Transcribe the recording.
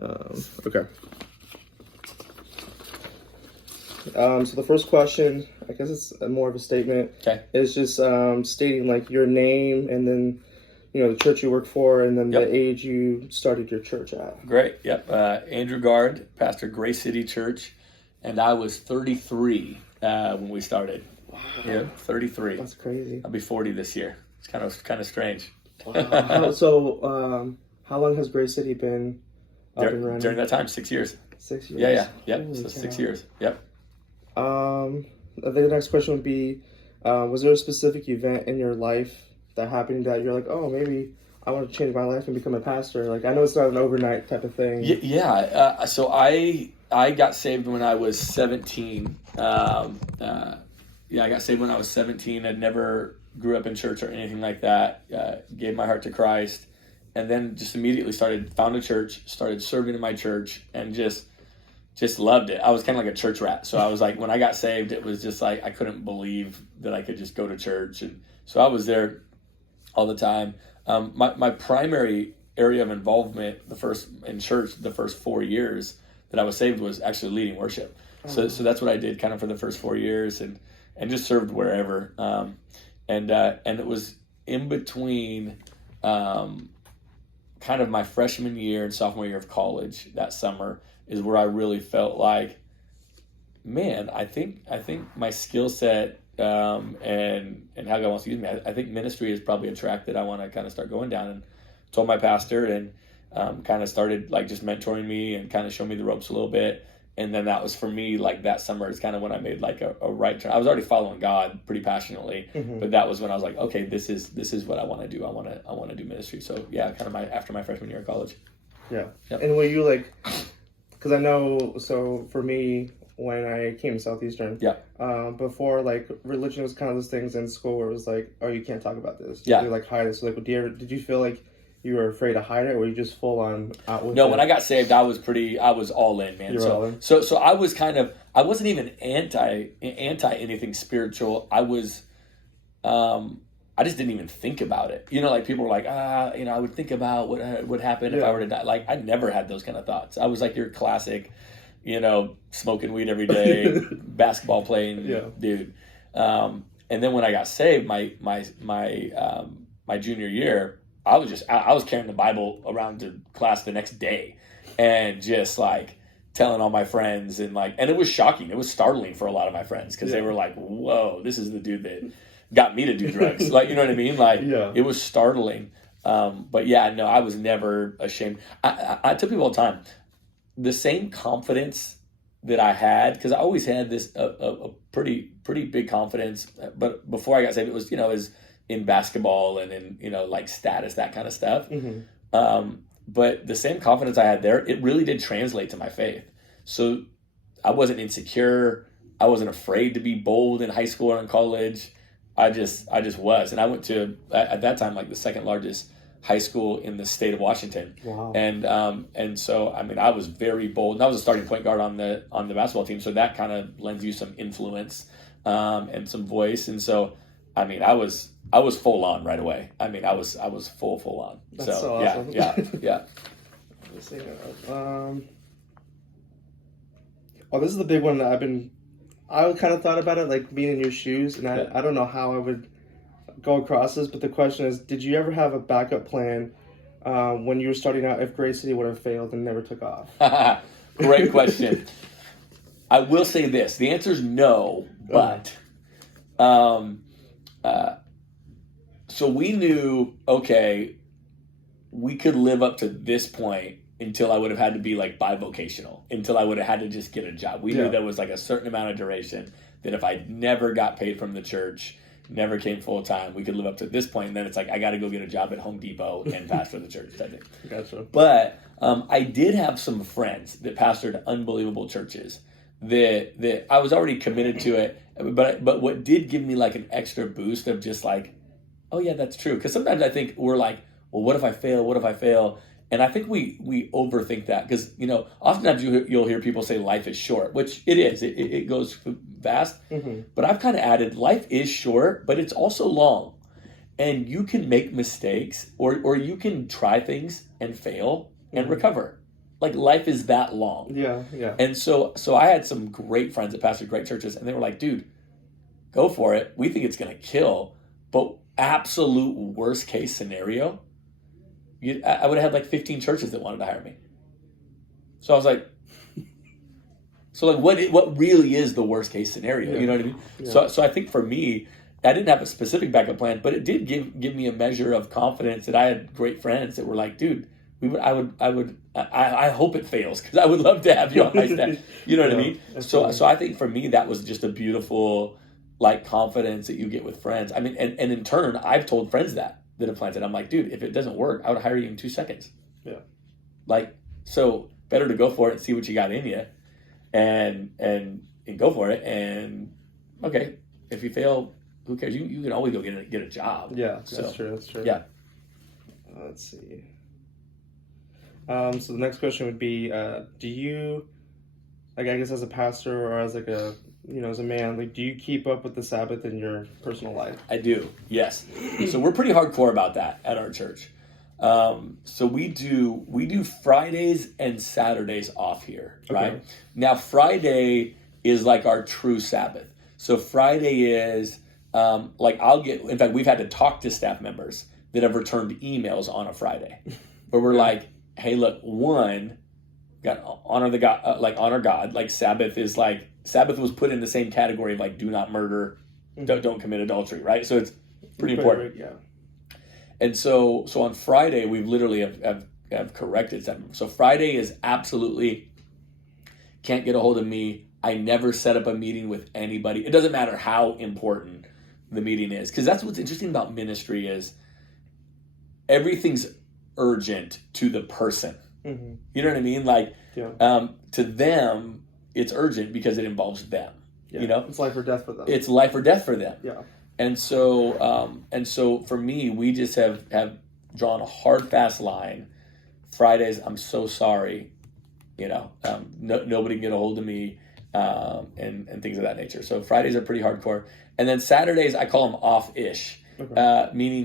Okay. So the first question, I guess it's more of a statement. Okay. Is just stating like your name and then, the church you work for and then the age you started your church at. Great. Yep. Andrew Gard, pastor Grace City Church, and I was 33 when we started. Wow. Yep, 33. That's crazy. I'll be 40 this year. It's kind of strange. Wow. How long has Grace City been up and running? During that time, 6 years. 6 years. Yeah. Yep. Holy So cow. 6 years. Yep. I think the next question would be, was there a specific event in your life that happened that you're like, oh, maybe I want to change my life and become a pastor? Like, I know it's not an overnight type of thing. Yeah. So I got saved when I was 17. I got saved when I was 17. I never grew up in church or anything like that. Gave my heart to Christ, and then just immediately found a church, started serving in my church, and just loved it. I was kind of like a church rat. So I was like, when I got saved, it was just like I couldn't believe that I could just go to church, and so I was there all the time. My primary area of involvement the first 4 years that I was saved was actually leading worship. So that's what I did kind of for the first 4 years, and just served wherever. And it was in between kind of my freshman year and sophomore year of college that summer is where I really felt like, man, I think my skill set and how God wants to use me, I think ministry is probably a track that I want to kind of start going down. And told my pastor, and kind of started like just mentoring me and kind of showing me the ropes a little bit. And then that was for me, like that summer is kind of when I made like a right turn. I was already following God pretty passionately, but that was when I was like, okay, this is what I want to do. I want to do ministry. So yeah, kind of after my freshman year of college. Yeah. Yep. And were you like, because I know, so for me, when I came to Southeastern, before, like, religion was kind of those things in school where it was like, oh, you can't talk about this. Yeah. You like hide it. So like, did you feel like you were afraid to hide it, or were you just full on out with it? No, when I got saved, I was all in, man. You were all in? So I was I wasn't even anti anything spiritual. I was, I just didn't even think about it. Like people were like, I would think about what would happen if I were to die. Like I never had those kind of thoughts. I was like your classic, smoking weed every day, basketball playing dude. And then when I got saved, my junior year, I was carrying the Bible around to class the next day, and just like telling all my friends, and it was shocking. It was startling for a lot of my friends because they were like, "Whoa, this is the dude that got me to do drugs." Like, you know what I mean? Like, it was startling. But yeah, no, I was never ashamed. I tell people all the time, the same confidence that I had, because I always had this a pretty big confidence. But before I got saved, it was is in basketball and in like status, that kind of stuff. But the same confidence I had there, it really did translate to my faith. So I wasn't insecure. I wasn't afraid to be bold in high school or in college. I just was. And I went to, at that time, like the second largest high school in the state of Washington. Wow. And so I mean, I was very bold, and I was a starting point guard on the basketball team, so that kind of lends you some influence and some voice. And so I mean, I was full on right away. I mean, I was full on. That's so awesome. Yeah. Let's see. This is the big one that I kind of thought about it, like being in your shoes, and I don't know how I would go across this, but the question is, did you ever have a backup plan when you were starting out if Grace City would have failed and never took off? Great question. I will say this. The answer is no, but so we knew, okay, we could live up to this point until I would have had to be like bivocational, until I would have had to just get a job. We knew there was like a certain amount of duration that if I never got paid from the church, never came full time, we could live up to this point. And then it's like, I got to go get a job at Home Depot and pastor the church type thing. Gotcha. But I did have some friends that pastored unbelievable churches that I was already committed to it. But what did give me like an extra boost of just like, oh yeah, that's true. Because sometimes I think we're like, well, what if I fail? What if I fail? And I think we overthink that, because oftentimes you'll hear people say life is short, which it is. It goes fast. But I've kind of added, life is short, but it's also long, and you can make mistakes, or you can try things and fail and recover. like life is that long. Yeah, yeah. And so I had some great friends that pastored great churches, and they were like, dude, go for it. We think it's going to kill, but absolute worst case scenario, I would have had like 15 churches that wanted to hire me. So I was like, what really is the worst case scenario? Yeah. You know what I mean? Yeah. So I think for me, I didn't have a specific backup plan, but it did give me a measure of confidence that I had great friends that were like, dude, I hope it fails because I would love to have you on my staff. You know what I mean? Absolutely. So I think for me that was just a beautiful like confidence that you get with friends. I mean, and in turn, I've told friends that have planted. I'm like, dude, if it doesn't work, I would hire you in 2 seconds. Yeah. Like, so better to go for it and see what you got in you, and go for it. And okay, if you fail, who cares? You can always go get a job. Yeah, So, that's true. That's true. Yeah. Let's see. So the next question would be, do you, like, I guess as a pastor or as like a, as a man, like, do you keep up with the Sabbath in your personal life? I do, yes. So we're pretty hardcore about that at our church. So we do Fridays and Saturdays off here, right? Okay. Now Friday is like our true Sabbath. So Friday is in fact, we've had to talk to staff members that have returned emails on a Friday, where we're like, hey, look, got honor the God, honor God. Like Sabbath was put in the same category of like do not murder, don't commit adultery, right? So it's pretty important. Yeah. And so on Friday we've literally have corrected something. So Friday is absolutely can't get a hold of me. I never set up a meeting with anybody. It doesn't matter how important the meeting is, because that's what's interesting about ministry is everything's urgent to the person. Mm-hmm. You know what I mean? Like, Yeah. To them, it's urgent because it involves them. Yeah. It's life or death for them. It's life or death for them. Yeah. And so for me, we just have drawn a hard, fast line. Fridays, I'm so sorry. Nobody can get a hold of me, and things of that nature. So Fridays are pretty hardcore. And then Saturdays, I call them off-ish, Okay. Meaning